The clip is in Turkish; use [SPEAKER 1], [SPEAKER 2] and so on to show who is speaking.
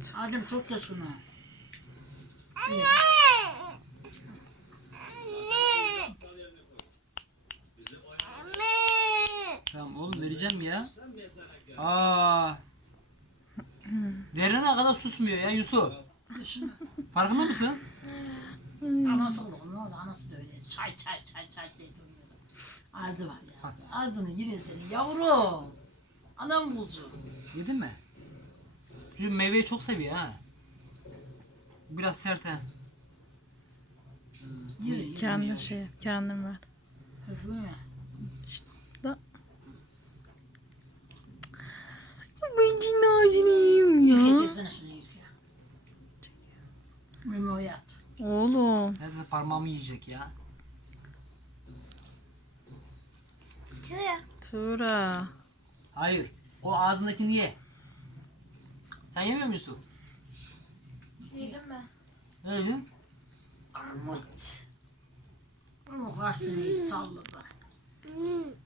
[SPEAKER 1] Evet. Adem çok da şunu. Anne.
[SPEAKER 2] Anne. Anne. Tamam oğlum vereceğim ya. Aa. Verene kadar susmuyor ya Yusuf. Farkında mısın?
[SPEAKER 1] Anası oldu. Ne oldu? Anası da, anası da Çay çay çay çay diye dönüyor. Ağzı var ya. Hadi. Ağzını yine senin yavrum. Anam bozuyor.
[SPEAKER 2] Yedin mi? Bizim meyveyi çok seviyor ha. Biraz sert ha.
[SPEAKER 3] Hmm. Kendi şey, ver. kendim ver. Hızlı evet, mı? Ben cin ağacını yiyeyim ya. Oğlum.
[SPEAKER 2] Nerede parmağımı yiyecek ya?
[SPEAKER 3] Tura. Tura.
[SPEAKER 2] Hayır. O ağzındakini ye. Sen yemiyor musun? Yedim ben. Ne yedin?
[SPEAKER 1] Armut. Bu kaç tane salladı.